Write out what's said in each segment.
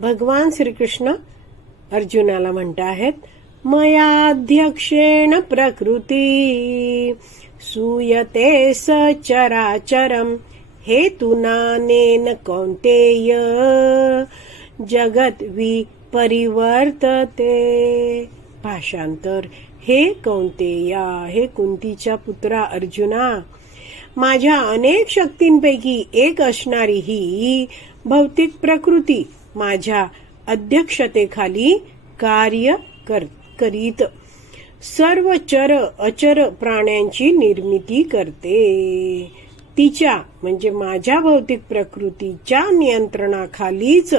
भगवान श्रीकृष्ण अर्जुनाला म्हणत आहेत मयाध्यक्षेण प्रकृती सूयते सचराचरम हेतुनानेन कौंतेय जगत परिवर्तते भाषांतर हे कौंतेया हे कुंतीच्या पुत्रा अर्जुना माझ्या अनेक शक्तींपैकी एक असणारी ही भौतिक प्रकृती माझ्या अध्यक्षतेखाली कार्य कर, करीत. सर्व चर अचर प्राण्यांची निर्मिती करते. तिच्या म्हणजे माझ्या भौतिक प्रकृतीच्या नियंत्रणाखालीच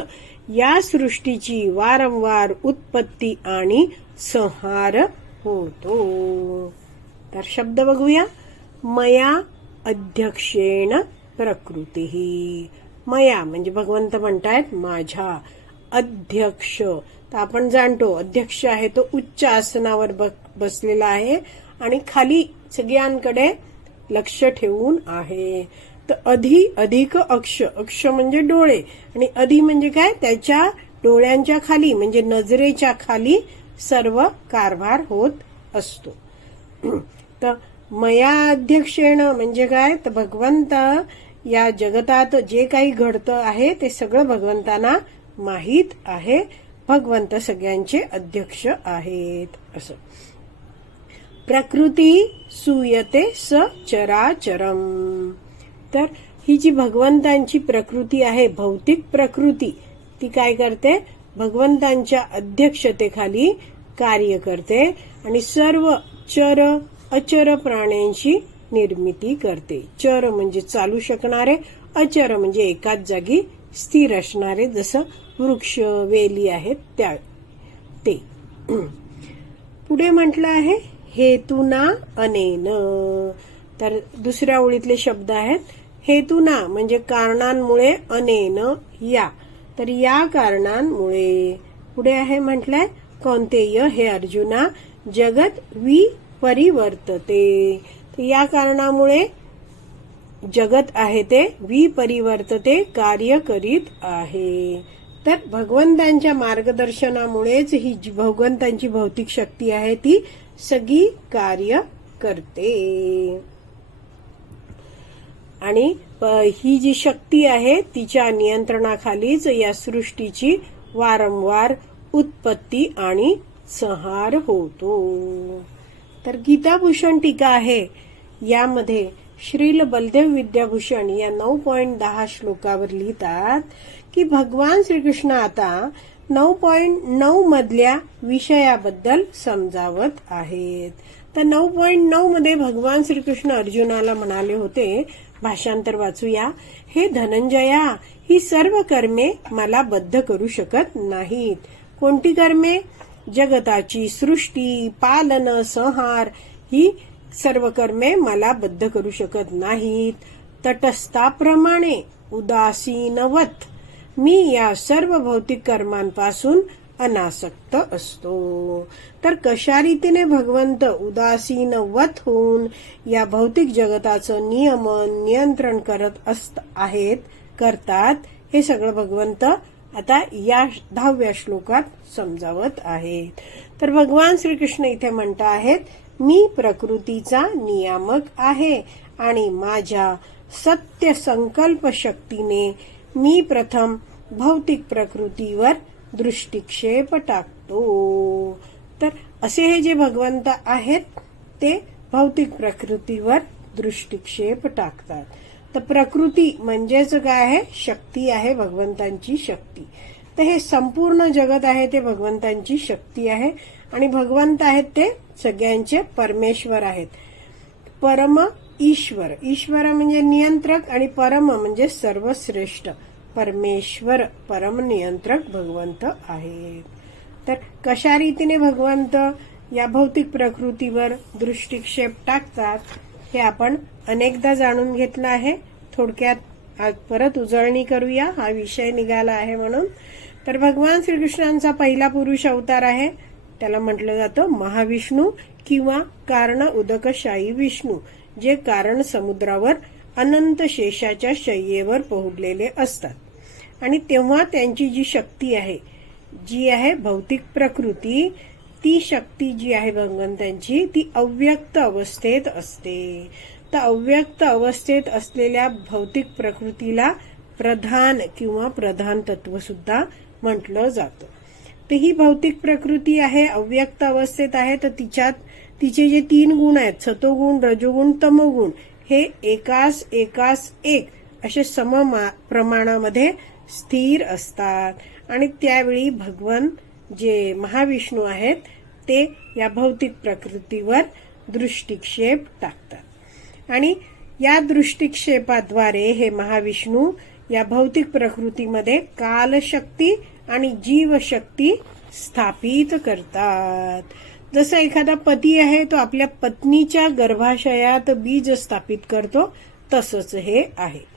या सृष्टीची वारंवार उत्पत्ती आणि संहार होतो. तर शब्द बघूया. मया अध्यक्षेण प्रकृती. मया म्हणजे भगवंत म्हणतायत माझ्या अध्यक्ष. तर आपण जाणतो अध्यक्ष आहे तो उच्च आसनावर बसलेला आहे आणि खाली सगळ्यांकडे लक्ष ठेवून आहे. तर अधि अधिक अक्ष अक्ष म्हणजे डोळे आणि अधि म्हणजे काय? त्याच्या डोळ्यांच्या खाली म्हणजे नजरेच्या खाली सर्व कारभार होत असतो. तर मया अध्यक्षेण म्हणजे काय? तर भगवंत या जगतात जे काही घडतं आहे ते सगळं भगवंतांना माहीत आहे. भगवंत सगळ्यांचे अध्यक्ष आहेत. असं. प्रकृती सुयते स चराचरम. तर ही जी भगवंतांची प्रकृती आहे भौतिक प्रकृती ती काय करते? भगवंतांच्या अध्यक्षतेखाली कार्य करते आणि सर्व चर अचर प्राण्यांशी निर्मिती करते. चर म्हणजे चालू शकणारे अचर म्हणजे एकाच जागी स्थिर असणारे जसं वृक्ष वेली आहेत त्या ते. पुढे म्हटलं आहे हेतुना अनेन. तर दुसऱ्या ओळीतले शब्द आहेत हेतुना म्हणजे कारणांमुळे अनेन या. तर या कारणांमुळे. पुढे आहे म्हटलंय कोणतेय? हे अर्जुना जगत वि परिवर्तते या कारणामुळे जगत आहे ते विपरिवर्तते कार्य करीत आहे. तर भगवंतांच्या मार्गदर्शनामुळेच ही भगवंतांची भौतिक शक्ती आहे ती सगळी कार्य करते. आणि ही जी शक्ती आहे तिच्या नियंत्रणाखालीच या सृष्टीची वारंवार उत्पत्ती आणि संहार होतो. तर गीताभूषण टीका आहे. यामध्ये श्रील बलदेव विद्याभूषण या नऊ पॉइंट दहा श्लोकावर लिहितात की भगवान श्रीकृष्ण आता नऊ पॉइंट नऊ मधल्या विषयाबद्दल समजावत आहेत. तर नऊ पॉइंट नऊ मध्ये भगवान श्रीकृष्ण अर्जुनाला म्हणाले होते भाषांतर वाचूया. हे धनंजया ही सर्व कर्मे मला बद्ध करू शकत नाहीत. कोणती कर्मे? जगताची सृष्टी पालन संहार ही सर्व कर्मे मला बद्ध करू शकत नाहीत. तटस्थाप्रमाणे उदासीनवत मी या सर्व भौतिक कर्मांपासून अनासक्त असतो. तर कशा रीतीने भगवंत उदासीनवत होऊन या भौतिक जगताचं नियमन नियंत्रण करत असत आहेत करतात हे सगळं भगवंत आता या दहाव्या श्लोकात समजावत आहेत तर भगवान श्रीकृष्ण इथे म्हणत आहेत मी प्रकृतीचा नियामक आहे आणि माझ्या सत्य संकल्प शक्तीने मी प्रथम भौतिक प्रकृतीवर दृष्टिक्षेप टाकतो. तर असे हे जे भगवंत आहेत ते भौतिक प्रकृतीवर दृष्टिक्षेप टाकतात. तर प्रकृती म्हणजेच काय आहे? शक्ती आहे भगवंतांची शक्ती. तर हे संपूर्ण जगत आहे ते भगवंतांची शक्ती आहे आणि भगवंत आहेत ते सगळ्यांचे परमेश्वर आहेत. परम ईश्वर. ईश्वर म्हणजे नियंत्रक आणि परम म्हणजे सर्वश्रेष्ठ. परमेश्वर परम नियंत्रक भगवंत आहेत. तर कशा रीतीने भगवंत या भौतिक प्रकृतीवर दृष्टिक्षेप टाकतात? हे आपण अनेकदा जाणून घेतलं आहे. थोडक्यात आज परत उजळणी करूया. हा विषय निघाला आहे म्हणून. तर भगवान श्रीकृष्णांचा पहिला पुरुष अवतार आहे. त्याला म्हटलं जातं महाविष्णू किंवा कारण उदकशाही विष्णू जे कारण समुद्रावर अनंत शेषाच्या शय्येवर पोहोडलेले असतात. आणि तेव्हा त्यांची जी शक्ती आहे जी आहे भौतिक प्रकृती ती शक्ती जी आहे भगवंतांची ती अव्यक्त अवस्थेत असते. तर अव्यक्त अवस्थेत असलेल्या भौतिक प्रकृतीला प्रधान किंवा प्रधान तत्व सुद्धा म्हटलं जातं. तर ही भौतिक प्रकृती आहे अव्यक्त अवस्थेत आहे तर तिच्यात तिचे जे तीन गुण आहेत सतोगुण रजोगुण तमोगुण हे एकास एकास एक असे सम प्रमाणामध्ये स्थिर असतात. आणि त्यावेळी भगवान जे महाविष्णू आहेत ते या भौतिक प्रकृतीवर दृष्टिक्षेप टाकतात. आणि या दृष्टिक्षेपाद्वारे हे महाविष्णू या भौतिक प्रकृतीमध्ये कालशक्ती आणि जीवशक्ती स्थापित करतात. जसं एखादा पती आहे तो आपल्या पत्नीच्या गर्भाशयात बीज स्थापित करतो तसंच हे आहे.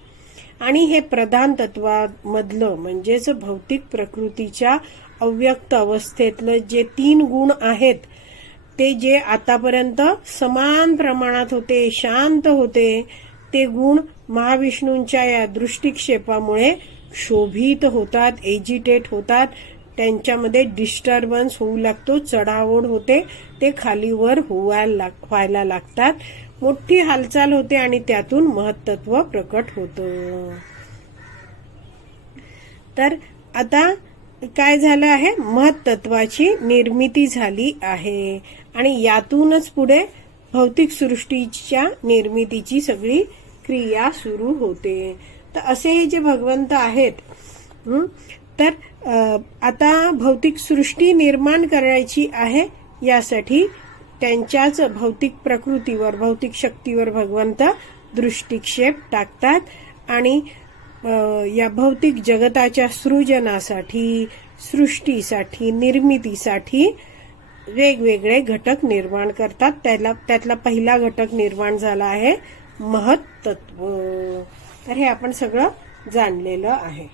आणि हे प्रधान तत्वामधलं म्हणजेच भौतिक प्रकृतीच्या अव्यक्त अवस्थेतलं जे तीन गुण आहेत ते जे आतापर्यंत समान प्रमाणात होते शांत होते ते गुण महाविष्णूंच्या या दृष्टिक्षेपामुळे शोभित होतात एजिटेट होतात त्यांच्यामध्ये डिस्टर्बन्स होऊ लागतो चढाओढ होते ते खालीवर होवायला लाग- व्हायला लागतात. मोठी हालचाल होते आणि त्यातून महत्त्व प्रकट होतं. तर आता काय झालं आहे? महत्त्वाची निर्मिती झाली आहे. आणि यातूनच पुढे भौतिक सृष्टीच्या निर्मितीची सगळी क्रिया सुरू होते. तर असे हे जे भगवंत आहेत तर आता भौतिक सृष्टी निर्माण करायची आहे यासाठी त्यांच्याच भौतिक प्रकृतीवर भौतिक शक्तीवर भगवंत दृष्टिक्षेप टाकतात आणि या भौतिक जगताच्या सृजनासाठी सृष्टीसाठी निर्मितीसाठी वेगवेगळे घटक निर्माण करतात. त्याला त्यातला पहिला घटक निर्माण झाला आहे महत्त्व तर हे आपण सगळं जाणलेलं आहे.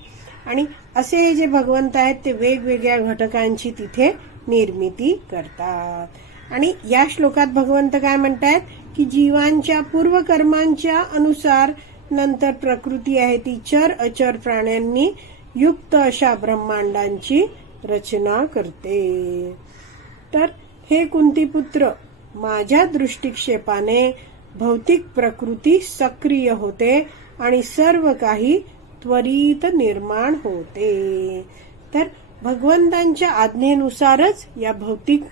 आणि असे जे भगवंत आहेत ते वेगवेगळ्या घटकांची तिथे निर्मिती करतात. आणि या श्लोकात भगवंत काय म्हणतायत? की जीवांच्या पूर्वकर्मांच्या अनुसार नंतर प्रकृती आहे ती चर अचर प्राण्यांनी युक्त अशा ब्रह्मांडांची रचना करते. तर हे कुंतीपुत्र माझ्या दृष्टिक्षेपाने भौतिक प्रकृती सक्रिय होते आणि सर्व काही त्वरित निर्माण होते. तर भगवंतांच्या आज्ञेनुसारच या भौतिक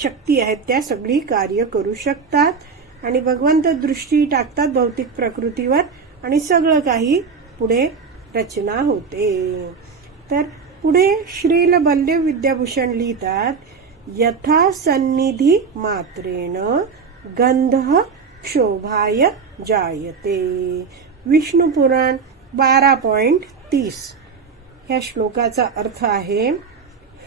शक्ती आहेत त्या सगळी कार्य करू शकतात. आणि भगवंत दृष्टी टाकतात भौतिक प्रकृतीवर आणि सगळं काही पुढे रचना होते. तर पुढे श्रील बल्ले विद्याभूषण लिहितात यथा सन्निधी मात्रेन गंध क्षोभाय जायते. विष्णू पुराण बारा पॉइंट तीस. ह्या श्लोकाचा अर्थ आहे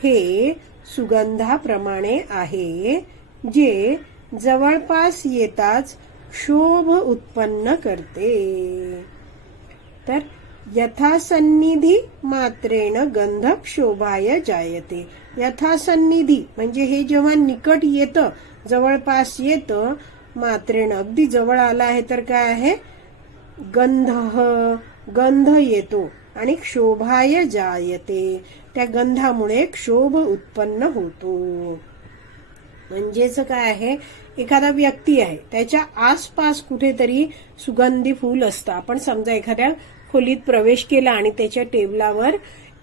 हे सुगंधाप्रमाणे आहे जे जवळपास येताच शोभ उत्पन्न करते. तर यथासन्निधी मात्रेण गंध क्षोभाय जायते. यथासन्निधी म्हणजे हे जेव्हा निकट येतं जवळपास येतं मात्रेण अगदी जवळ आला आहे तर काय आहे? गंध गंध येतो. आणि क्षोभाय जायते. त्या गंधामुळे क्षोभ उत्पन्न होतो. म्हणजेच काय आहे? एखादा व्यक्ती आहे त्याच्या आसपास कुठेतरी सुगंधी फूल असतं. आपण समजा एखाद्या खोलीत प्रवेश केला आणि त्याच्या टेबलावर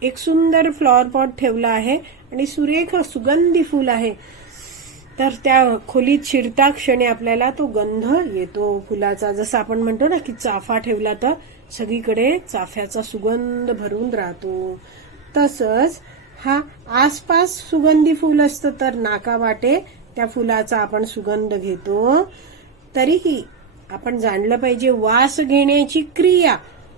एक सुंदर फ्लॉवर पॉट ठेवला आहे आणि सुरेख सुगंधी फूल आहे तर त्या खोलीत शिरता क्षणी आपल्याला तो गंध येतो. फुलाचा जसं आपण म्हणतो ना की चाफा ठेवला तर सगळीकडे चाफ्याचा सुगंध भरून राहतो. तसंच हा आसपास सुगंधी फुल असतं तर नाका वाटे त्या फुलाचा आपण सुगंध घेतो. तरीही आपण जाणलं पाहिजे वास घेण्याची क्रिया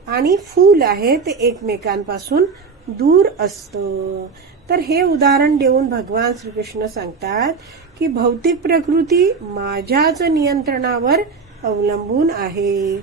आणि फूल आहे ते एकमेकांपासून दूर असतं. तर हे उदाहरण देऊन भगवान श्रीकृष्ण सांगतात की भौतिक प्रकृती माझ्याच नियंत्रणावर अवलंबून आहे.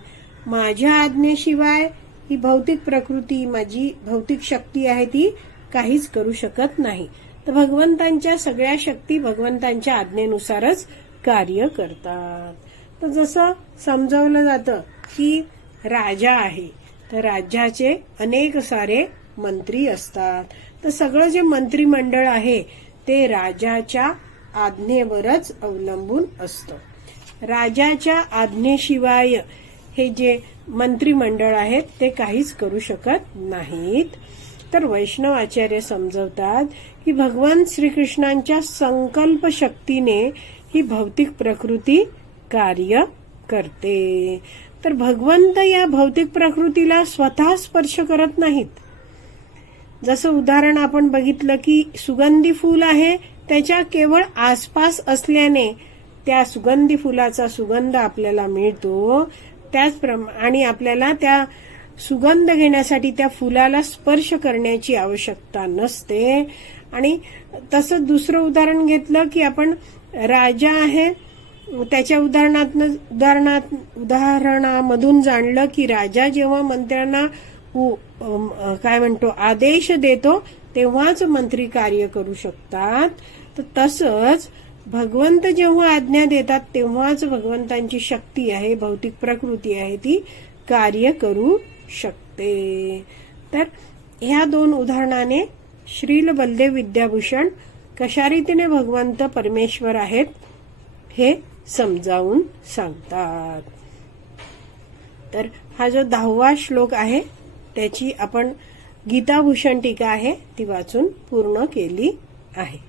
माझ्या आज्ञेशिवाय ही भौतिक प्रकृती माझी भौतिक शक्ती आहे ती काहीच करू शकत नाही. तर भगवंतांच्या सगळ्या शक्ती भगवंतांच्या आज्ञेनुसारच कार्य करतात. तर जसं समजवलं जातं की राजा आहे तर राज्याचे अनेक सारे मंत्री असतात. तर सगळं जे मंत्रिमंडळ आहे ते राजाच्या आज्ञेवरच अवलंबून असतं. राजाच्या आज्ञेशिवाय हे जे मंत्रिमंडळ आहेत ते काहीच करू शकत नाहीत. तर वैष्णव आचार्य समजवतात की भगवान श्रीकृष्णांच्या संकल्प शक्तीने ही भौतिक प्रकृती कार्य करते. तर भगवंत या भौतिक प्रकृतीला स्वतः स्पर्श करत नाहीत. जसं उदाहरण आपण बघितलं की सुगंधी फूल आहे त्याच्या केवळ आसपास असल्याने त्या सुगंधी फुलाचा सुगंध आपल्याला मिळतो. त्याचप्रमाणे आणि आपल्याला त्या सुगंध घेण्यासाठी त्या फुलाला स्पर्श करण्याची आवश्यकता नसते. आणि तसं दुसरं उदाहरण घेतलं की आपण राजा आहे त्याच्या उदाहरणात उदाहरणात उदाहरणामधून जाणलं की राजा जेव्हा मंत्र्यांना उ- काय म्हणतो आदेश देतो तेव्हाच मंत्री कार्य करू शकतात. तर तसंच भगवंत जेव्हा आज्ञा देतात तेव्हाच भगवंतांची शक्ती आहे भौतिक प्रकृती आहे ती कार्य करू शकते. तर ह्या दोन उदाहरणाने श्रील बलदेव विद्याभूषण कशा रीतीने भगवंत परमेश्वर आहेत हे समजावून सांगतात. तर हा जो दहावा श्लोक आहे त्याची आपण गीताभूषण टीका आहे ती वाचून पूर्ण केली आहे.